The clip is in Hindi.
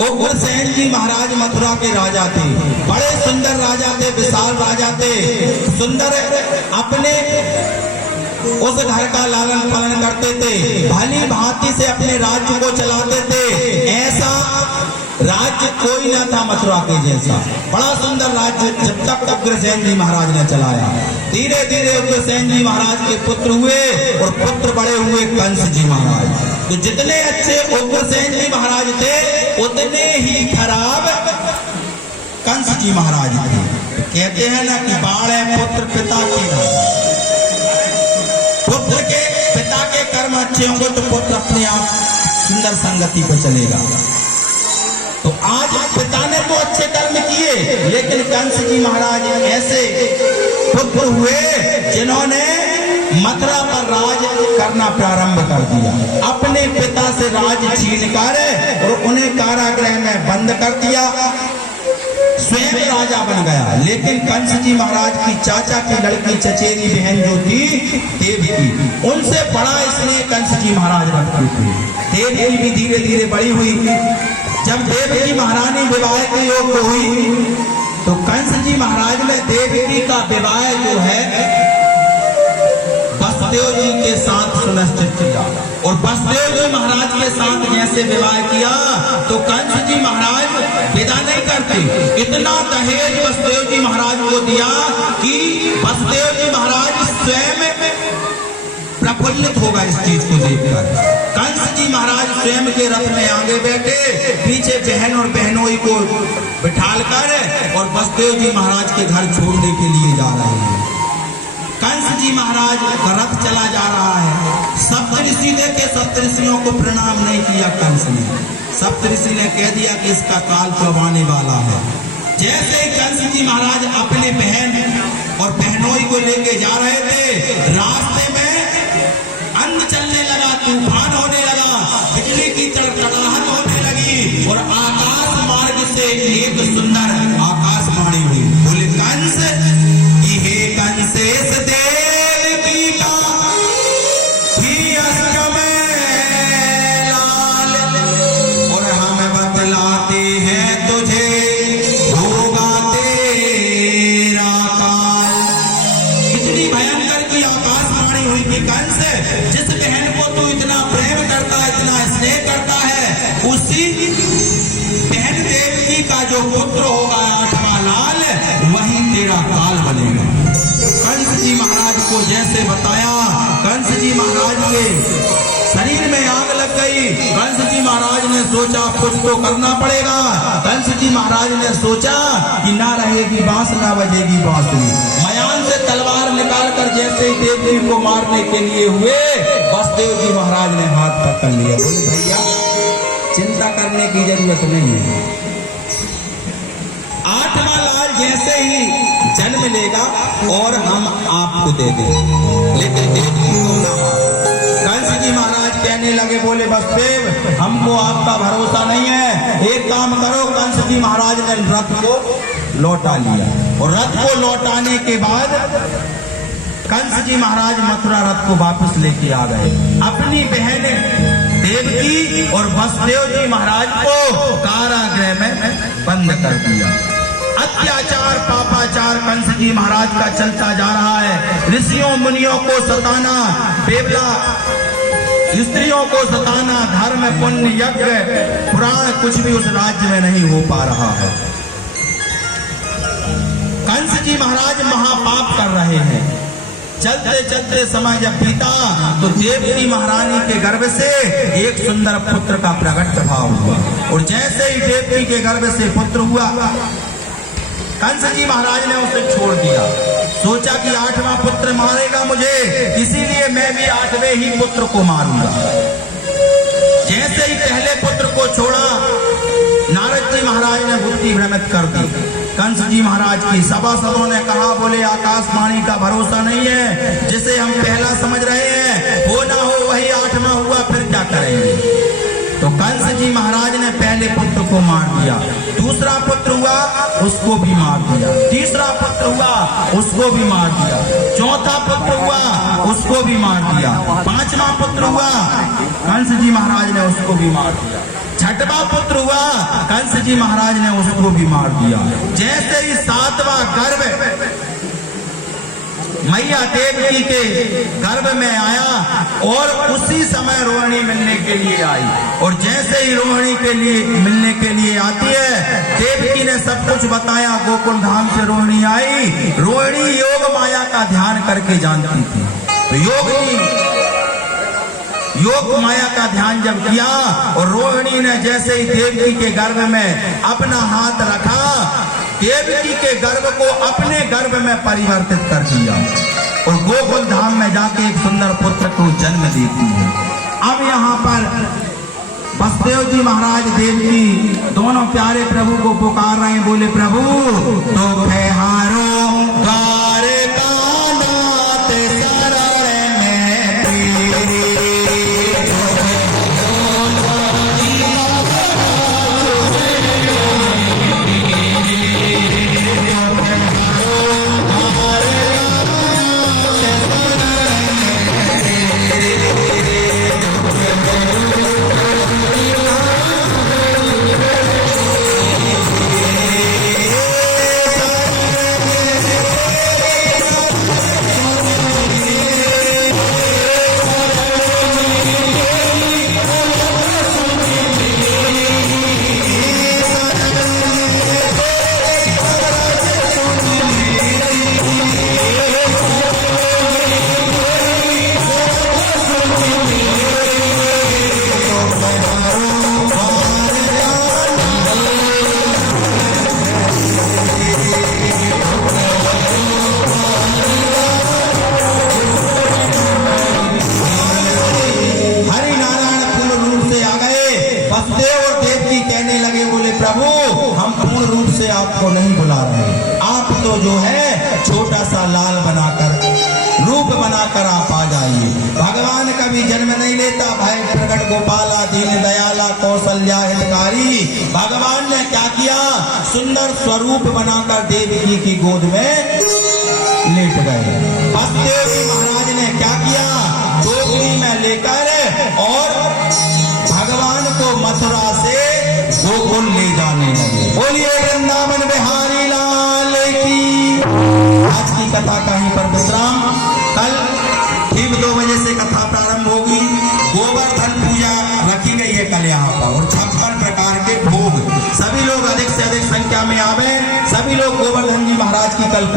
उग्रसेन जी महाराज मथुरा के राजा थे, बड़े सुंदर राजा थे, विशाल राजा थे, सुंदर अपने उस घर का लालन पालन करते थे, भली भांति से अपने राज्य को चलाते थे। ऐसा राज्य कोई न था मथुरा के जैसा, बड़ा सुंदर राज्य जब तक उग्रसेन जी महाराज ने चलाया। धीरे धीरे उग्रसेन जी महाराज के पुत्र हुए और पुत्र बड़े हुए कंस जी महाराज। तो जितने अच्छे उग्रसेन जी महाराज थे उतने ही खराब कंस जी महाराज थे। तो कहते हैं ना कि बाढ़ पुत्र पिता की राह। पुत्र के पिता के कर्म अच्छे होंगे तो पुत्र अपने आप सुंदर संगति पर चलेगा। तो आज पिता ने तो अच्छे कर्म किए, लेकिन कंस जी महाराज ऐसे पुत्र हुए जिन्होंने मथुरा पर राज करना प्रारंभ कर दिया। अपने पिता से राज छीनकर और उन्हें कारागृह में बंद कर दिया, स्वयं राजा बन गया। लेकिन कंस जी महाराज की चाचा की लड़की चचेरी बहन जो थी देवकी, उनसे बड़ा इसलिए कंस जी महाराज रखते थे। देवकी भी धीरे धीरे बड़ी हुई। जब देवकी महारानी विवाह के योग्य हुई तो कंस जी महाराज ने देवकी का विवाह जो है वसुदेव जी के साथ सुनिश्चित किया। और वसुदेव जी महाराज के साथ जैसे विवाह किया तो कंस जी महाराज विदा नहीं करते, इतना दहेज वसुदेव जी महाराज को दिया कि वसुदेव जी महाराज स्वयं प्रफुल्लित होगा इस चीज को देखकर। कंस जी महाराज स्वयं के रथ में आगे बैठे, पीछे बहन और बहनोई को बिठाल कर और वसुदेव जी महाराज के घर छोड़ने के लिए जा रहे हैं। कंस जी महाराज का रथ चला जा रहा है। सप्तऋषि देखे, सप्तऋषियों को प्रणाम नहीं किया कंस ने। सप्तऋषि ने कह दिया कि इसका काल कब आने वाला है। जैसे कंस जी महाराज अपने बहन और बहनोई को लेके जा रहे थे, रास्ते में अंध चलने लगा, तूफान होने लगा, बिजली की तड़तड़ाहट होने लगी और आकाश मार्ग से एक सुंदर आकाशवाणी हुई। बोले कंस, ये कंसेश देवकी का भी अष्टम लाल, और हम बतलाते हैं तुझे होगा तेरा काल। इतनी भयंकर की आकाशवाणी हुई कि कंस, जिस बहन को तू इतना प्रेम करता है, इतना स्नेह करता है, उसी बहन देवकी का जो पुत्र होगा आठवां लाल, वही तेरा काल बनेगा। कंस जी महाराज को जैसे बताया, कंस जी महाराज के शरीर में आग लग गई। कंस जी महाराज ने सोचा कुछ तो करना पड़ेगा। कंस जी महाराज ने सोचा कि ना रहेगी बांस ना बजेगी बांसुरी। मयान से तलवार निकालकर जैसे ही देवकी को मारने के लिए हुए, वसुदेव जी महाराज ने हाथ पकड़ लिया। बोले भैया चिंता करने की जरूरत नहीं है, आठवां लाल जैसे ही जन्म लेगा और हम आपको दे देंगे, लेकिन देवकी को ना। कंस जी महाराज कहने लगे, बोले वसुदेव हमको आपका भरोसा नहीं है, एक काम करो। कंस जी महाराज ने रथ को लौटा लिया और रथ को लौटाने के बाद कंस जी महाराज मथुरा रथ को वापस लेके आ गए। अपनी बहन देवकी और वसुदेव जी महाराज को कारागृह में बंद कर दिया। अत्याचार पापाचार कंस जी महाराज का चलता जा रहा है। ऋषियों मुनियों को सताना, बेवला स्त्रियों को सताना, धर्म पुण्य यज्ञ पुराण कुछ भी उस राज्य में नहीं हो पा रहा है। कंस जी महाराज महापाप कर रहे हैं। चलते चलते समय जब बीता तो देवकी महारानी के गर्भ से एक सुंदर पुत्र का प्रकट भाव हुआ, और जैसे ही देवकी के गर्भ से पुत्र हुआ, कंस जी महाराज ने उसे छोड़ दिया। सोचा कि आठवां पुत्र मारेगा मुझे, इसीलिए मैं भी आठवें ही पुत्र को मारूंगा। जैसे ही पहले पुत्र को छोड़ा, नारद जी महाराज ने बुद्धि भ्रमित कर दी। कंस जी महाराज की सभासदों ने कहा, बोले आकाशवाणी का भरोसा नहीं है, जिसे हम पहला समझ रहे हैं हो ना हो वही आठवां हुआ, फिर क्या करेंगे। तो कंस जी महाराज ने पहले पुत्र को मार दिया। दूसरा पुत्र हुआ उसको भी मार दिया। तीसरा पुत्र हुआ, उसको भी मार दिया। चौथा पुत्र हुआ, उसको भी मार दिया। पांचवा पुत्र हुआ, कंस जी महाराज ने उसको भी मार दिया। छठवां पुत्र हुआ, कंस जी महाराज ने उसको भी मार दिया। जैसे ही सातवां गर्भ मैया देवकी के गर्भ में आया और उसी समय रोहिणी मिलने के लिए आई। और जैसे ही रोहिणी के लिए मिलने के लिए आती है, देवकी ने सब कुछ बताया। गोकुल धाम से रोहिणी आई। रोहिणी योग माया का ध्यान करके जानती थी। तो योग माया का ध्यान जब किया और रोहिणी ने जैसे ही देवकी के गर्भ में अपना हाथ रखा, देवकी के गर्भ को अपने गर्भ में परिवर्तित कर दिया और गोकुल धाम में जाके एक सुंदर पुत्र को जन्म देती है। अब यहाँ पर वसुदेव जी महाराज देवकी दोनों प्यारे प्रभु को पुकार रहे हैं। बोले प्रभु तो हारो द्वारे का नाथ शरण में प्रिय। आपको नहीं बुला रहे, आप तो जो है छोटा सा लाल बनाकर रूप बनाकर आप आ जाइए। भगवान कभी जन्म नहीं लेता। भय प्रकट गोपाला दीन दयाला कौशल्या हितकारी। भगवान ने क्या किया, सुंदर स्वरूप बनाकर देवकी की गोद में लेट गए। वसुदेव जी महाराज ने क्या किया, टोकरी में लेकर और भगवान को मथुरा से गोकुल ले जाने लगे। बोलिए वृंदावन बिहारी लाल की। आज की कथा कहीं पर